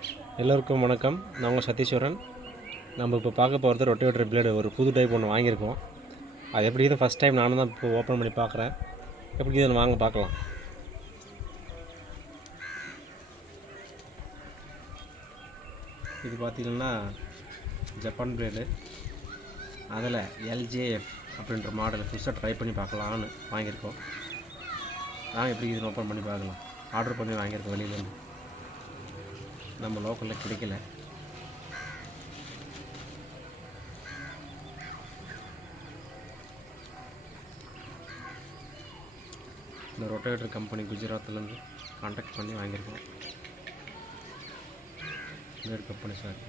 எல்லோருக்கும் வணக்கம். நான் உங்கள் சதீஸ்வரன். நம்ம இப்போ பார்க்க போகிறது ரொட்டேவேட்டர் பிளேடு ஒரு புது டைப் ஒன்று வாங்கியிருக்கோம். அது எப்படி இது ஃபஸ்ட் டைம் நானும் தான் இப்போ ஓப்பன் பண்ணி பார்க்குறேன். எப்படி இதை வாங்க பார்க்கலாம். இது பார்த்திங்கன்னா ஜப்பான் பிளேடு, அதில் LJF அப்படின்ற மாடல் புதுசாக ட்ரை பண்ணி பார்க்கலான்னு வாங்கியிருக்கோம். எப்படி இதை ஓப்பன் பண்ணி பார்க்கலாம். ஆர்டர் பண்ணி வாங்கியிருக்கோம் வெளியிலேருந்து, நம்ம லோக்கலில் கிடைக்கல. இந்த ரொட்டேவேட்டர் கம்பெனி குஜராத்லேருந்து கான்டாக்ட் பண்ணி வாங்கியிருக்கோம். வேறு கம்பெனி சார்.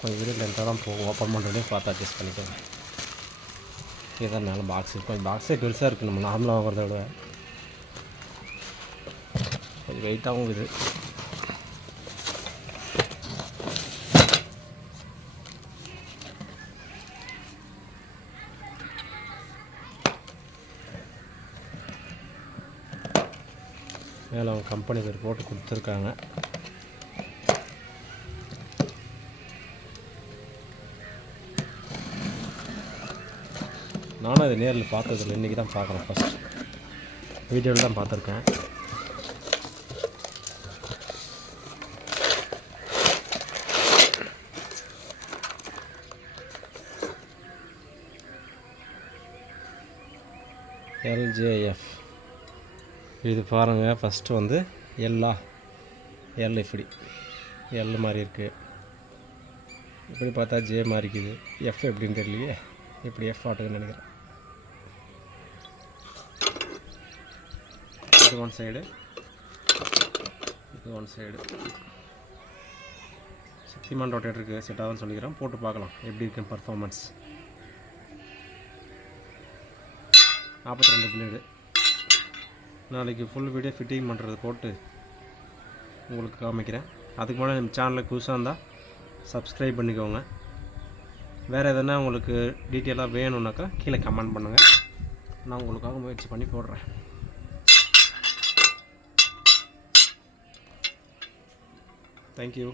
கொஞ்சம் வீடியோ லென்த்தாக தான் போகும். ஓப்பன் பண்ணுறதே பார்த்து அட்ஜஸ்ட் பண்ணிக்கோங்க. இதுதான் மேலே பாக்ஸ் இருக்கும். கொஞ்சம் பாக்ஸே பெருசாக இருக்குது நம்ம நார்மலாக வாங்குறத விட. கொஞ்சம் வெயிட்டாகவும் இது. மேலே அவங்க கம்பெனி பேர் போட்டு கொடுத்துருக்காங்க. நானும் அதை நேரில் பார்த்ததில்லை, இன்றைக்கி தான் பார்க்குறேன். ஃபஸ்ட் வீடியோவில் தான் பார்த்துருக்கேன். LJF இது பாருங்கள். ஃபஸ்ட்டு வந்து எல் இப்படி எல் மாதிரி இருக்குது. இப்படி பார்த்தா ஜே மாதிரி இருக்குது. எஃப் எப்படின்னு தெரியலையே. இப்படி எஃப் ஆட்டுக்குன்னு நினைக்கிறேன். இது ஒன் சைடு, இது ஒன் சைடு. சக்திமான் ரொட்டேட்டருக்கு செட் ஆகும்னு சொல்லிக்கிறேன். போட்டு பார்க்கலாம் எப்படி இருக்குன்னு பர்ஃபார்மன்ஸ். 42 பிளேடு. நாளைக்கு ஃபுல் வீடியோ ஃபிட்டிங் பண்ணுறது போட்டு உங்களுக்கு காமிக்கிறேன். அதுக்கு முன்னாடி நம்ம சேனலுக்கு புதுசாக இருந்தால் சப்ஸ்கிரைப் பண்ணிக்கோங்க. வேறு எதனா உங்களுக்கு டீட்டெயிலாக வேணும்னாக்கா கீழே கமெண்ட் பண்ணுங்கள். நான் உங்களுக்காக முயற்சி பண்ணி போடுறேன். Thank you.